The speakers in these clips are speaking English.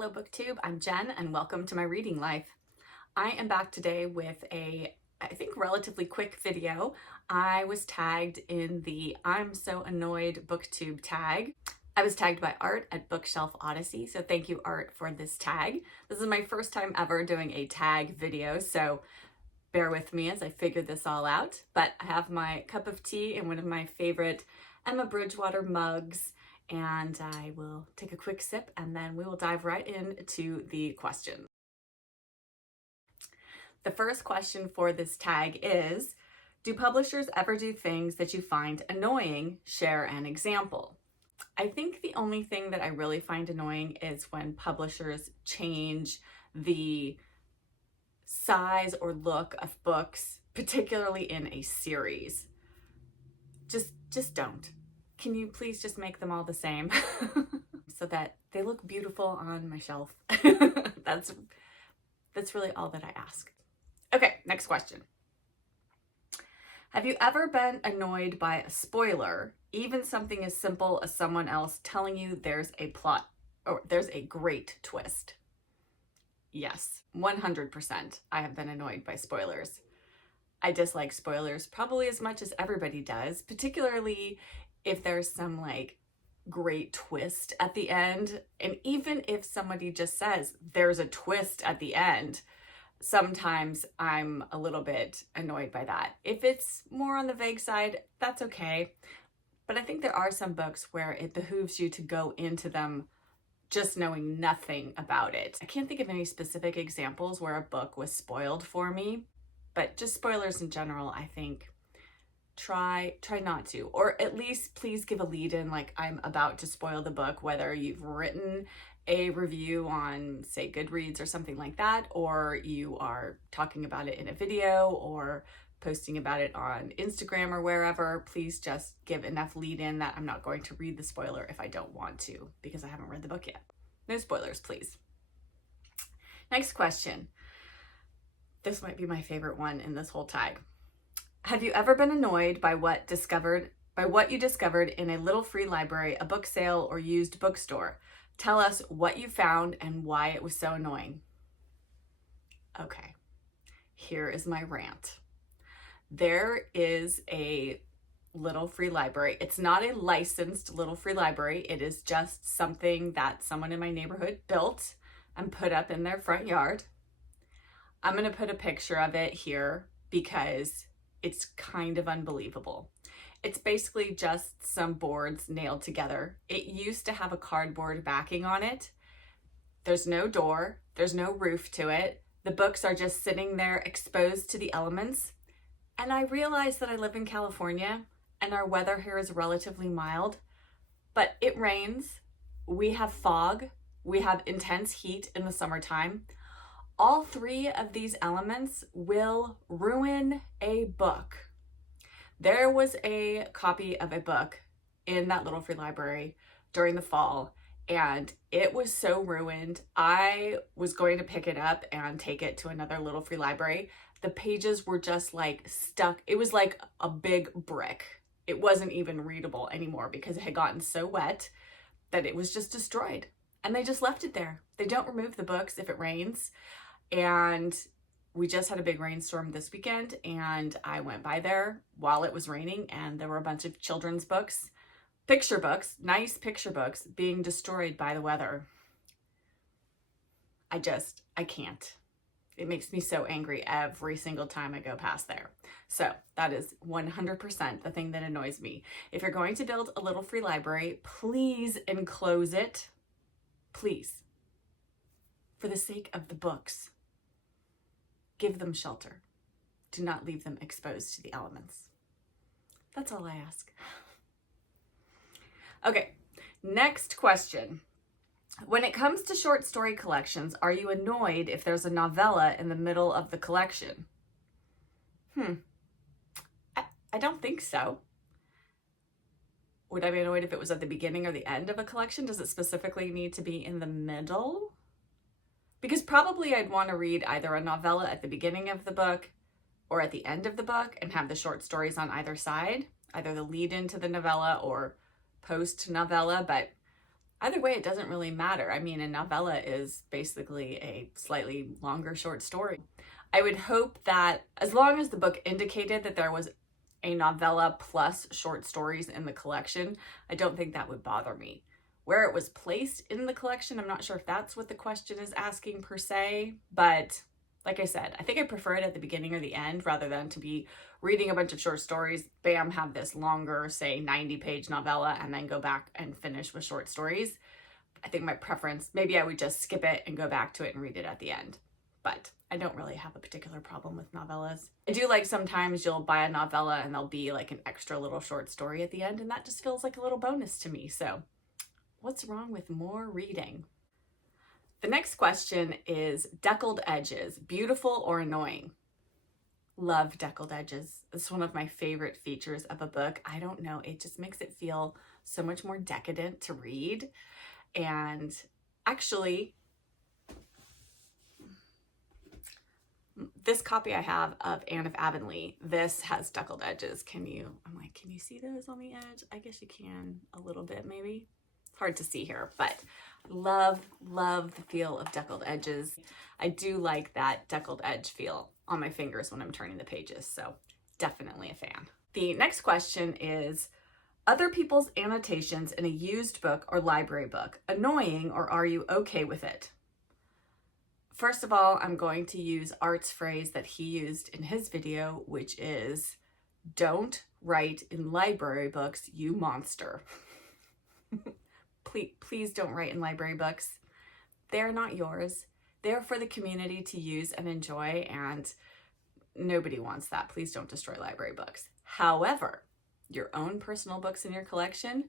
Hello BookTube, I'm Jen and welcome to my reading life. I am back today with I think relatively quick video. I was tagged in the I'm so annoyed BookTube tag. I was tagged by Art at Bookshelf Odyssey, so thank you Art for this tag. This is my first time ever doing a tag video, so bear with me as I figure this all out. But I have my cup of tea and one of my favorite Emma Bridgewater mugs, and I will take a quick sip and then we will dive right into the questions. The first question for this tag is, do publishers ever do things that you find annoying? Share an example. I think the only thing that I really find annoying is when publishers change the size or look of books, particularly in a series. Just don't. Can you please just make them all the same so that they look beautiful on my shelf? That's really all that I ask. Okay, next question. Have you ever been annoyed by a spoiler, even something as simple as someone else telling you there's a plot or there's a great twist? Yes, 100%. I have been annoyed by spoilers. I dislike spoilers probably as much as everybody does, particularly if there's some like great twist at the end. And even if somebody just says there's a twist at the end, sometimes I'm a little bit annoyed by that. If it's more on the vague side, that's okay. But I think there are some books where it behooves you to go into them just knowing nothing about it. I can't think of any specific examples where a book was spoiled for me, but just spoilers in general, I think try not to, or at least please give a lead in, like I'm about to spoil the book, whether you've written a review on, say, Goodreads or something like that, or you are talking about it in a video or posting about it on Instagram or wherever. Please just give enough lead in that I'm not going to read the spoiler if I don't want to, because I haven't read the book yet. No spoilers, please. Next question. This might be my favorite one in this whole tag. Have you ever been annoyed by what you discovered in a little free library, a book sale, or used bookstore? Tell us what you found and why it was so annoying. Okay, here is my rant. There is a little free library. It's not a licensed little free library. It is just something that someone in my neighborhood built and put up in their front yard. I'm going to put a picture of it here because it's kind of unbelievable. It's basically just some boards nailed together. It used to have a cardboard backing on it. There's no door, there's no roof to it. The books are just sitting there exposed to the elements. And I realize that I live in California and our weather here is relatively mild, but it rains, we have fog, we have intense heat in the summertime. All three of these elements will ruin a book. There was a copy of a book in that little free library during the fall, and it was so ruined. I was going to pick it up and take it to another little free library. The pages were just like stuck. It was like a big brick. It wasn't even readable anymore because it had gotten so wet that it was just destroyed. And they just left it there. They don't remove the books if it rains. And we just had a big rainstorm this weekend, and I went by there while it was raining, and there were a bunch of children's books, picture books, nice picture books being destroyed by the weather. I can't. It makes me so angry every single time I go past there. So that is 100% the thing that annoys me. If you're going to build a little free library, please enclose it. Please. For the sake of the books. Give them shelter. Do not leave them exposed to the elements. That's all I ask. Okay, next question. When it comes to short story collections, are you annoyed if there's a novella in the middle of the collection? I don't think so. Would I be annoyed if it was at the beginning or the end of a collection? Does it specifically need to be in the middle? Because probably I'd want to read either a novella at the beginning of the book or at the end of the book and have the short stories on either side, either the lead into the novella or post novella. But Either way, it doesn't really matter. I mean, a novella is basically a slightly longer short story. I would hope that as long as the book indicated that there was a novella plus short stories in the collection, I don't think that would bother me. Where it was placed in the collection, I'm not sure if that's what the question is asking per se, but like I said, I think I prefer it at the beginning or the end rather than to be reading a bunch of short stories, bam, have this longer, say 90-page novella, and then go back and finish with short stories. I think my preference, maybe I would just skip it and go back to it and read it at the end. But I don't really have a particular problem with novellas. I do like sometimes you'll buy a novella and there'll be like an extra little short story at the end, and that just feels like a little bonus to me. So what's wrong with more reading? The next question is deckled edges, beautiful or annoying? Love deckled edges. It's one of my favorite features of a book. I don't know, it just makes it feel so much more decadent to read. And actually, this copy I have of Anne of Avonlea, this has deckled edges. Can you see those on the edge? I guess you can a little bit maybe. It's hard to see here, but love the feel of deckled edges. I do like that deckled edge feel on my fingers when I'm turning the pages, so definitely a fan. The next question is, other people's annotations in a used book or library book, annoying or are you okay with it? First of all, I'm going to use Art's phrase that he used in his video, which is, don't write in library books, you monster. Please don't write in library books. They're not yours. They're for the community to use and enjoy, and nobody wants that. Please don't destroy library books. However, your own personal books in your collection,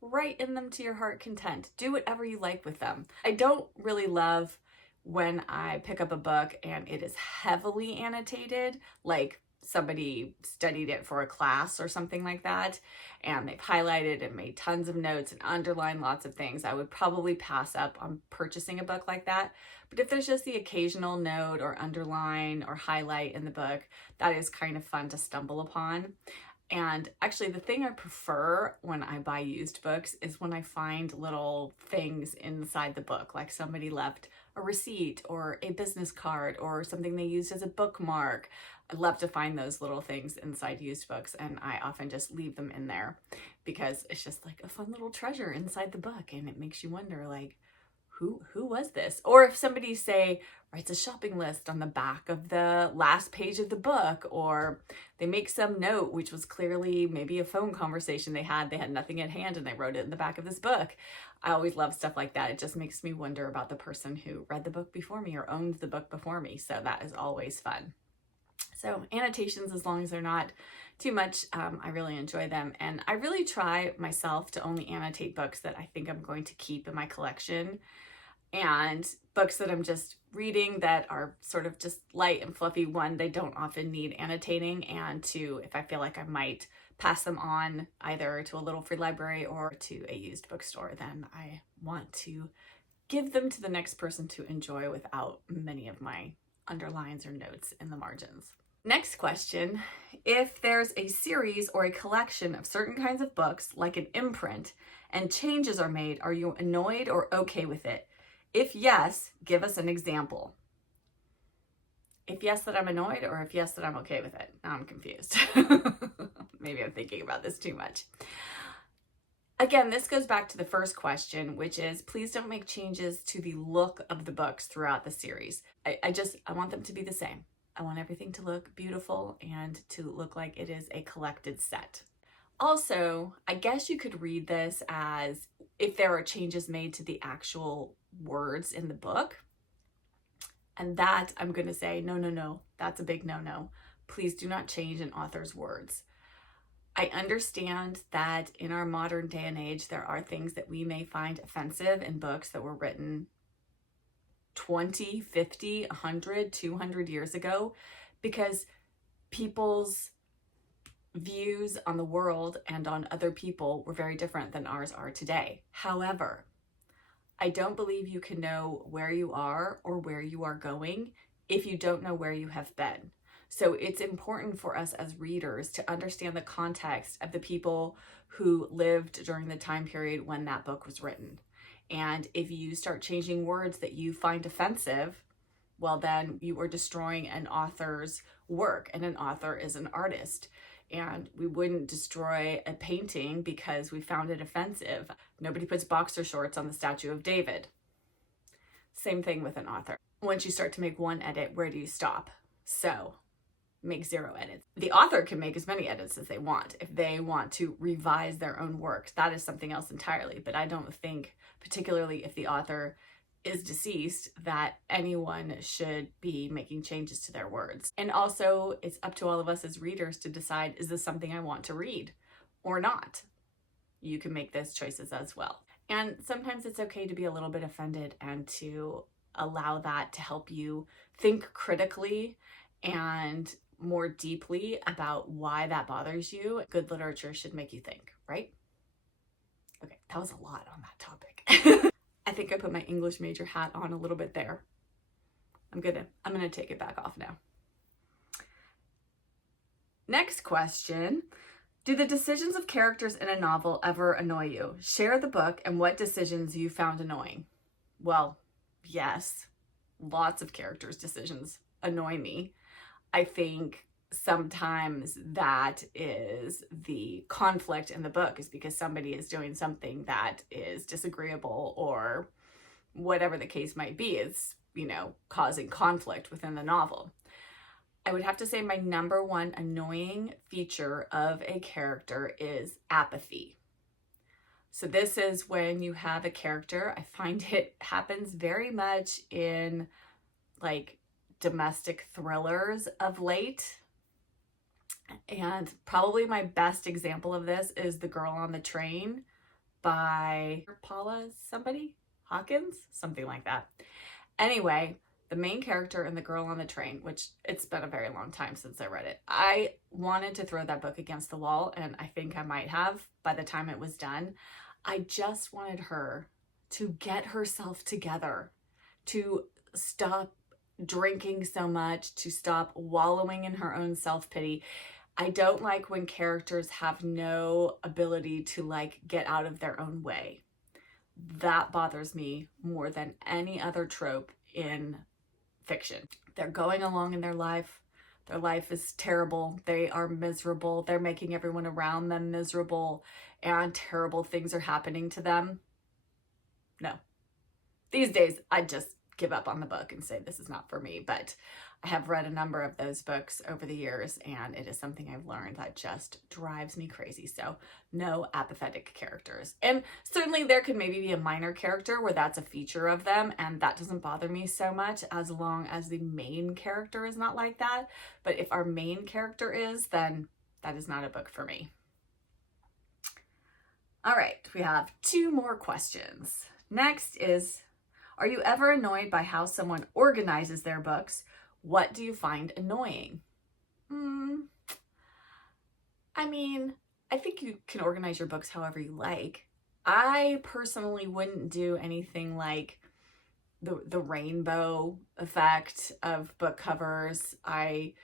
write in them to your heart content. Do whatever you like with them. I don't really love when I pick up a book and it is heavily annotated, like somebody studied it for a class or something like that, and they've highlighted and made tons of notes and underlined lots of things. I would probably pass up on purchasing a book like that. But if there's just the occasional note or underline or highlight in the book, that is kind of fun to stumble upon. And actually, the thing I prefer when I buy used books is when I find little things inside the book, like somebody left a receipt or a business card or something they used as a bookmark. I love to find those little things inside used books, and I often just leave them in there because it's just like a fun little treasure inside the book, and it makes you wonder, like, who was this? Or if somebody, say, writes a shopping list on the back of the last page of the book, or they make some note which was clearly maybe a phone conversation they had nothing at hand and they wrote it in the back of this book. I always love stuff like that. It just makes me wonder about the person who read the book before me or owned the book before me. So that is always fun. So annotations, as long as they're not too much, I really enjoy them. And I really try myself to only annotate books that I think I'm going to keep in my collection, and books that I'm just reading that are sort of just light and fluffy. One, they don't often need annotating, and two, if I feel like I might pass them on either to a little free library or to a used bookstore, then I want to give them to the next person to enjoy without many of my underlines or notes in the margins. Next question, if there's a series or a collection of certain kinds of books, like an imprint, and changes are made, are you annoyed or okay with it? If yes, give us an example. If yes, that I'm annoyed, or if yes, that I'm okay with it? Now I'm confused. Maybe I'm thinking about this too much. Again, this goes back to the first question, which is, please don't make changes to the look of the books throughout the series. I want them to be the same. I want everything to look beautiful and to look like it is a collected set. Also, I guess you could read this as if there are changes made to the actual words in the book. And that, I'm going to say, no, that's a big no. Please do not change an author's words. I understand that in our modern day and age, there are things that we may find offensive in books that were written 20, 50, 100, 200 years ago, because people's views on the world and on other people were very different than ours are today. However, I don't believe you can know where you are or where you are going if you don't know where you have been. So it's important for us as readers to understand the context of the people who lived during the time period when that book was written. And if you start changing words that you find offensive, well, then you are destroying an author's work, and an author is an artist. And we wouldn't destroy a painting because we found it offensive. Nobody puts boxer shorts on the statue of David. Same thing with an author. Once you start to make one edit, where do you stop? So make 0 edits. The author can make as many edits as they want. If they want to revise their own work, that is something else entirely. But I don't think, particularly if the author is deceased, that anyone should be making changes to their words. And also, it's up to all of us as readers to decide, is this something I want to read or not? You can make those choices as well. And sometimes it's okay to be a little bit offended and to allow that to help you think critically and more deeply about why that bothers you. Good literature should make you think, right? Okay, that was a lot on that topic. I think I put my English major hat on a little bit there. I'm gonna take it back off now. Next question. Do the decisions of characters in a novel ever annoy you? Share the book and what decisions you found annoying. Well, yes, lots of characters' decisions annoy me. I think sometimes that is the conflict in the book, is because somebody is doing something that is disagreeable, or whatever the case might be, is, causing conflict within the novel. I would have to say my number one annoying feature of a character is apathy. So this is when you have a character, I find it happens very much in like domestic thrillers of late. And probably my best example of this is The Girl on the Train by Paula Hawkins, something like that. Anyway, the main character in The Girl on the Train, which it's been a very long time since I read it. I wanted to throw that book against the wall, and I think I might have by the time it was done. I just wanted her to get herself together, to stop drinking so much, to stop wallowing in her own self-pity. I don't like when characters have no ability to get out of their own way. That bothers me more than any other trope in fiction. They're going along in their life. Their life is terrible. They are miserable. They're making everyone around them miserable, and terrible things are happening to them. No. These days, I just give up on the book and say this is not for me, but I have read a number of those books over the years, and it is something I've learned that just drives me crazy. So no apathetic characters. And certainly there could maybe be a minor character where that's a feature of them, and that doesn't bother me so much as long as the main character is not like that. But if our main character is, then that is not a book for me. All right, we have 2 more questions. Next is, are you ever annoyed by how someone organizes their books? What do you find annoying? I mean, I think you can organize your books however you like. I personally wouldn't do anything like the rainbow effect of book covers. I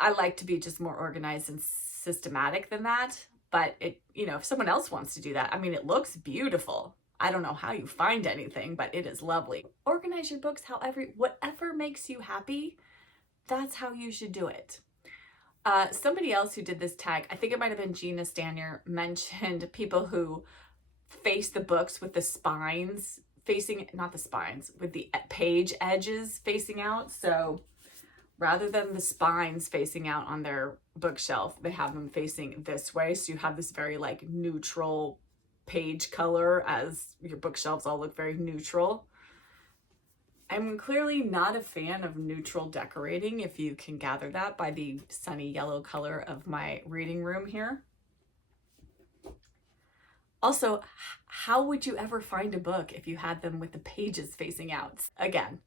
like to be just more organized and systematic than that. But if someone else wants to do that, I mean, it looks beautiful. I don't know how you find anything, but it is lovely. Organize your books whatever makes you happy, that's how you should do it. Somebody else who did this tag, I think it might have been Gina Stanier, mentioned people who face the books with the spines facing, not the spines, with the page edges facing out. So rather than the spines facing out on their bookshelf, they have them facing this way. So you have this very neutral page color, as your bookshelves all look very neutral. I'm clearly not a fan of neutral decorating, if you can gather that by the sunny yellow color of my reading room here. Also, how would you ever find a book if you had them with the pages facing out? Again,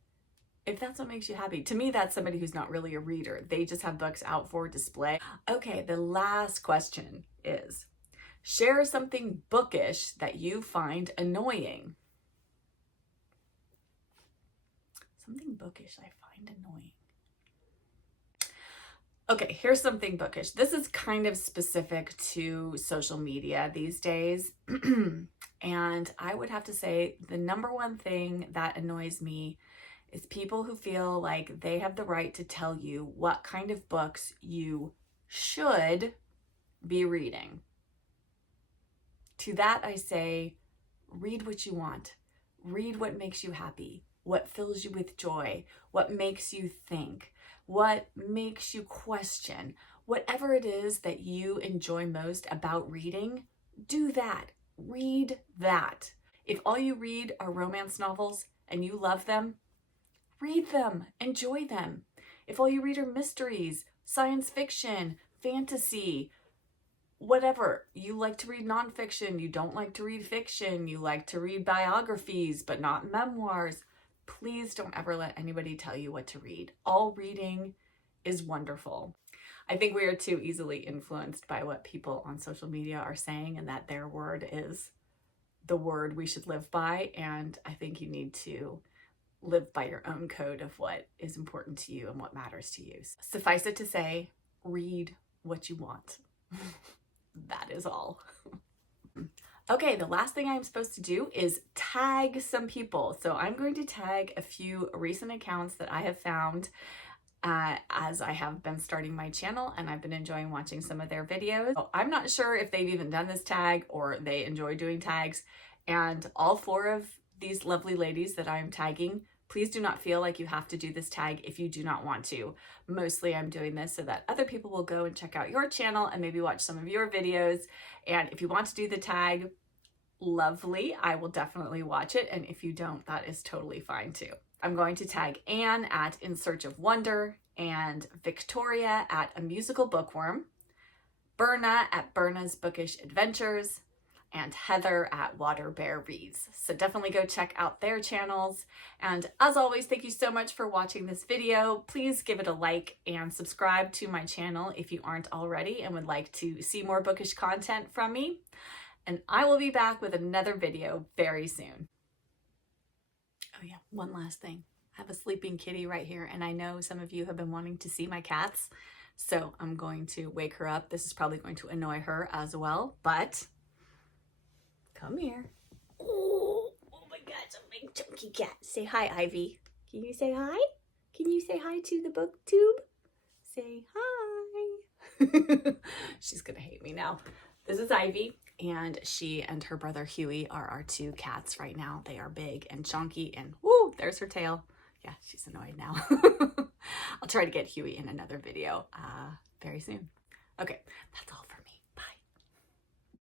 if that's what makes you happy. To me, that's somebody who's not really a reader. They just have books out for display. Okay, the last question is, share something bookish that you find annoying. Something bookish I find annoying. Okay, here's something bookish. This is kind of specific to social media these days. And I would have to say the number one thing that annoys me is people who feel like they have the right to tell you what kind of books you should be reading. To that I say, read what you want. Read what makes you happy, what fills you with joy, what makes you think, what makes you question. Whatever it is that you enjoy most about reading, do that. Read that. If all you read are romance novels and you love them, read them, enjoy them. If all you read are mysteries, science fiction, fantasy, whatever, you like to read nonfiction, you don't like to read fiction, you like to read biographies, but not memoirs, please don't ever let anybody tell you what to read. All reading is wonderful. I think we are too easily influenced by what people on social media are saying, and that their word is the word we should live by. And I think you need to live by your own code of what is important to you and what matters to you. Suffice it to say, read what you want. That is all. Okay, the last thing I'm supposed to do is tag some people. So I'm going to tag a few recent accounts that I have found as I have been starting my channel, and I've been enjoying watching some of their videos. So I'm not sure if they've even done this tag or they enjoy doing tags. And all 4 of these lovely ladies that I'm tagging, please do not feel like you have to do this tag if you do not want to. Mostly I'm doing this so that other people will go and check out your channel and maybe watch some of your videos. And if you want to do the tag, lovely, I will definitely watch it. And if you don't, that is totally fine too. I'm going to tag Anne at In Search of Wonder, and Victoria at A Musical Bookworm, Berna at Berna's Bookish Adventures, and Heather at Water Bear Reads. So definitely go check out their channels. And as always, thank you so much for watching this video. Please give it a like and subscribe to my channel if you aren't already and would like to see more bookish content from me. And I will be back with another video very soon. Oh yeah, one last thing. I have a sleeping kitty right here, and I know some of you have been wanting to see my cats, so I'm going to wake her up. This is probably going to annoy her as well, but come here. Oh my God, it's a big chunky cat. Say hi, Ivy. Can you say hi? Can you say hi to the BookTube? Say hi. She's gonna hate me now. This is Ivy, and she and her brother Huey are our 2 cats right now. They are big and chunky, and whoo, there's her tail. Yeah, she's annoyed now. I'll try to get Huey in another video very soon. Okay, that's all.